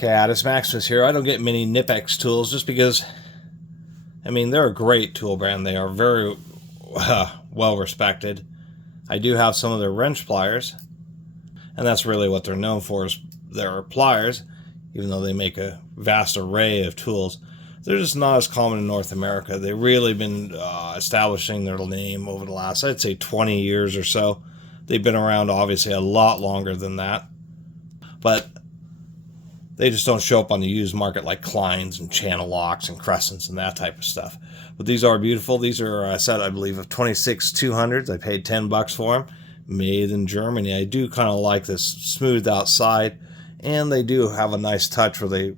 Catus, Maximus here. I don't get many Knipex tools just because, I mean, they're a great tool brand. They are very well respected. I do have some of their wrench pliers, and that's really what they're known for, is their pliers, even though they make a vast array of tools. They're just not as common in North America. They've really been establishing their name over the last, I'd say, 20 years or so. They've been around, obviously, a lot longer than that. But they just don't show up on the used market like Kleins and channel locks and crescents and that type of stuff. But these are beautiful. These are a set, I believe, of 26 200s. I paid $10 for them. Made in Germany. I do kind of like this smoothed outside. And they do have a nice touch where they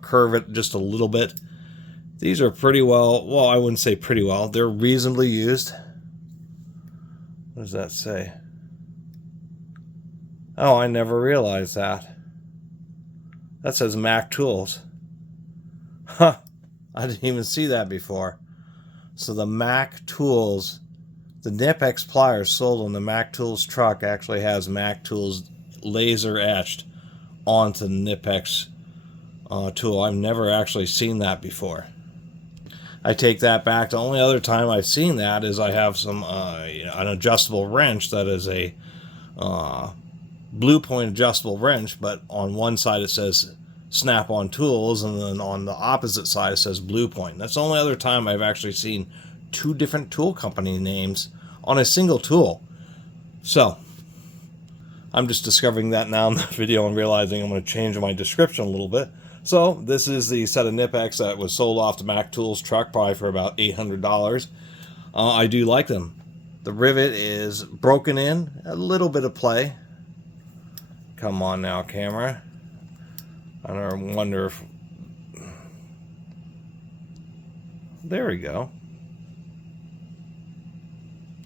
curve it just a little bit. These are pretty well, I wouldn't say pretty well. They're reasonably used. What does that say? Oh, I never realized that. That says Mac Tools. Huh. I didn't even see that before. So the Mac Tools, the Knipex pliers sold on the Mac Tools truck actually has Mac Tools laser etched onto the Knipex tool. I've never actually seen that before. I take that back. The only other time I've seen that is I have some an adjustable wrench that is a blue point adjustable wrench, but on one side it says Snap-on Tools, and then on the opposite side it says Blue Point. That's the only other time I've actually seen two different tool company names on a single tool. So I'm just discovering that now in the video and realizing I'm going to change my description a little bit. So this is the set of Knipex that was sold off the Mac Tools truck, probably for about $800. I do like them. The rivet is broken in, a little bit of play. Come on now, camera. I don't wonder if... There we go.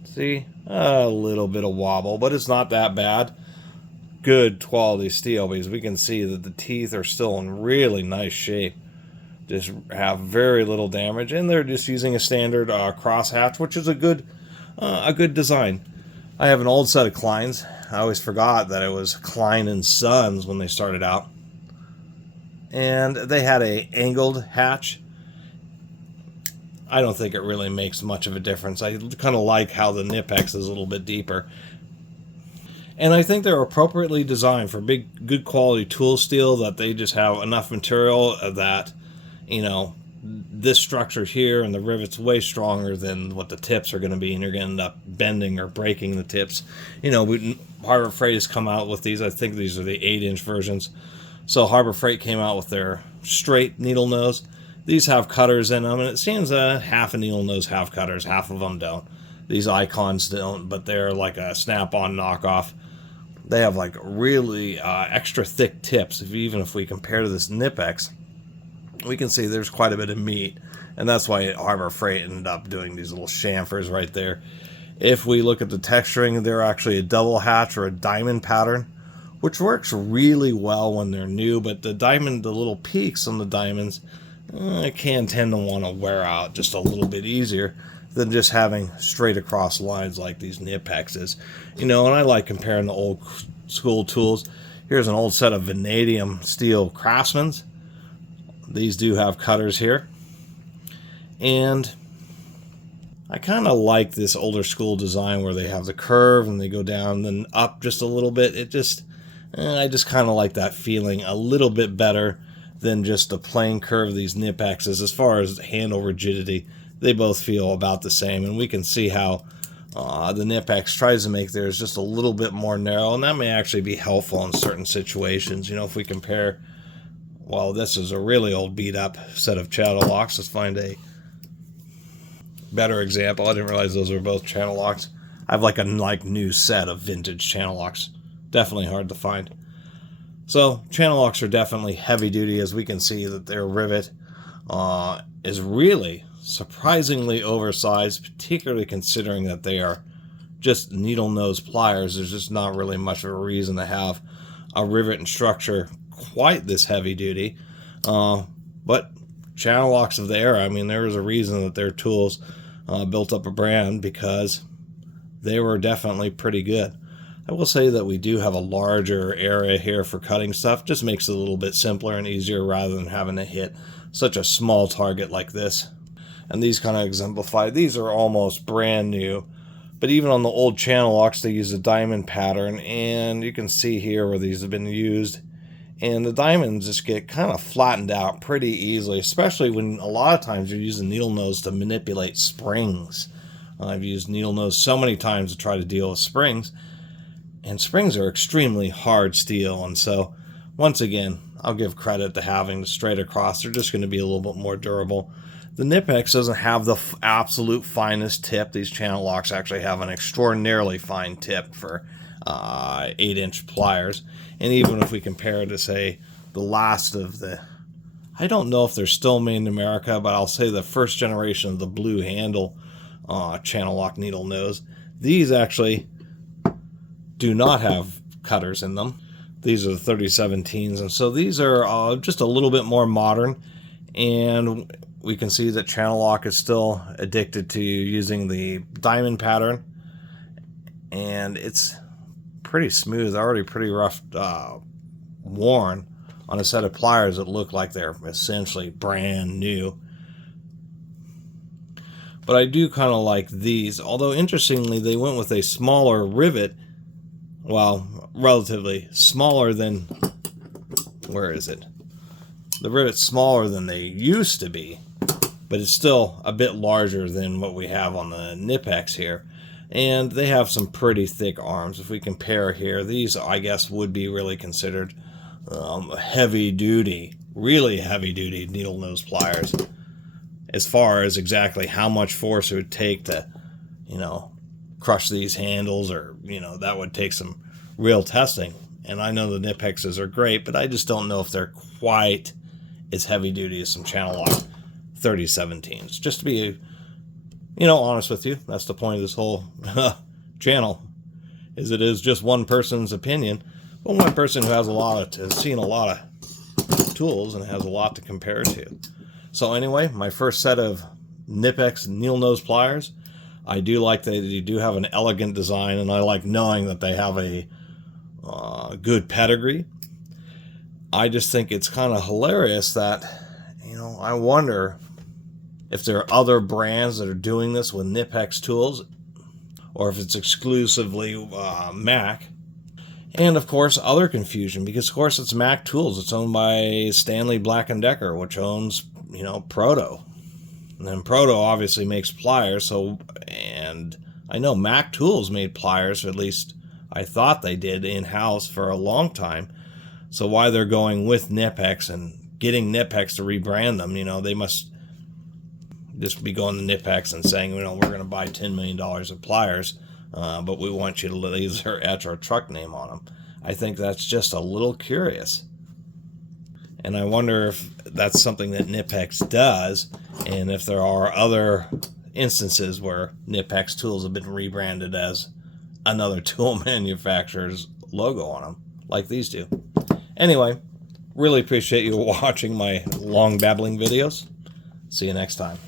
See? A little bit of wobble, but it's not that bad. Good quality steel, because we can see that the teeth are still in really nice shape. Just have very little damage, and they're just using a standard crosshatch, which is a good design. I have an old set of Kleins. I always forgot that it was Klein and Sons when they started out, and they had a angled hatch. I don't think it really makes much of a difference. I kind of like how the Knipex is a little bit deeper. And I think they're appropriately designed for big, good quality tool steel, that they just have enough material that, you know, this structure here and the rivet's way stronger than what the tips are going to be, and you're going to end up bending or breaking the tips. You know, Harbor Freight has come out with these. I think these are the 8-inch versions. So Harbor Freight came out with their straight needle nose. These have cutters in them, and it seems half a needle nose have cutters, half of them don't. These Icons don't, but they're like a Snap-on knockoff. They have like really extra thick tips. Even if we compare to this Knipex, we can see there's quite a bit of meat, and that's why Harbor Freight ended up doing these little chamfers right there. If we look at the texturing, they're actually a double hatch or a diamond pattern, which works really well when they're new, but the little peaks on the diamonds can tend to want to wear out just a little bit easier than just having straight across lines like these Knipexes. You know, and I like comparing the old school tools. Here's an old set of vanadium steel Craftsmans. These do have cutters here. And I kind of like this older school design where they have the curve and they go down and then up just a little bit. I just kind of like that feeling a little bit better than just the plain curve of these Knipexes. As far as handle rigidity, they both feel about the same, and we can see how the Knipex tries to make theirs just a little bit more narrow, and that may actually be helpful in certain situations. You know, if we compare, well, this is a really old beat-up set of channel locks. Let's find a better example. I didn't realize those were both channel locks. I have like a new set of vintage channel locks. Definitely hard to find. So channel locks are definitely heavy duty, as we can see that their rivet is really surprisingly oversized, particularly considering that they are just needle nose pliers. There's just not really much of a reason to have a rivet and structure quite this heavy duty. But channel locks of the era, I mean, there is a reason that their tools built up a brand, because they were definitely pretty good. I will say that we do have a larger area here for cutting stuff. Just makes it a little bit simpler and easier rather than having to hit such a small target like this. And these kind of exemplify, these are almost brand new. But even on the old channel locks, they use a diamond pattern. And you can see here where these have been used. And the diamonds just get kind of flattened out pretty easily, especially when a lot of times you're using needle nose to manipulate springs. I've used needle nose so many times to try to deal with springs. And springs are extremely hard steel, and so once again, I'll give credit to having the straight across. They're just going to be a little bit more durable. The Knipex doesn't have the absolute finest tip. These channel locks actually have an extraordinarily fine tip for 8-inch pliers. And even if we compare to, say, the last of the, I don't know if they're still made in America, but I'll say the first generation of the blue handle channel lock needle nose, these actually do not have cutters in them. These are the 3017s, and so these are just a little bit more modern, and we can see that channel lock is still addicted to using the diamond pattern, and it's pretty smooth, already pretty rough, worn on a set of pliers that look like they're essentially brand new. But I do kind of like these, although interestingly they went with a smaller rivet. Well, relatively smaller than, where is it? The rivet's smaller than they used to be, but it's still a bit larger than what we have on the Knipex here. And they have some pretty thick arms. If we compare here, these, I guess, would be really considered heavy-duty, really heavy-duty needle nose pliers. As far as exactly how much force it would take to, you know, crush these handles, or, you know, that would take some real testing. And I know the Knipexes are great, but I just don't know if they're quite as heavy duty as some channel lock 3017s. Just to be, you know, honest with you, that's the point of this whole channel, is it is just one person's opinion, but one person who has has seen a lot of tools and has a lot to compare to. So anyway, my first set of Knipex needle nose pliers. I do like that they do have an elegant design, and I like knowing that they have a good pedigree. I just think it's kind of hilarious that, you know, I wonder if there are other brands that are doing this with Knipex tools, or if it's exclusively Mac. And of course, other confusion, because of course it's Mac Tools. It's owned by Stanley Black & Decker, which owns, you know, Proto. And then Proto obviously makes pliers, so, and I know Mac Tools made pliers, or at least I thought they did in-house for a long time. So why they're going with Knipex and getting Knipex to rebrand them, you know, they must just be going to Knipex and saying, you know, we're going to buy $10 million of pliers, but we want you to laser etch our truck name on them. I think that's just a little curious. And I wonder if that's something that Knipex does, and if there are other instances where Knipex tools have been rebranded as another tool manufacturer's logo on them, like these do. Anyway, really appreciate you watching my long babbling videos. See you next time.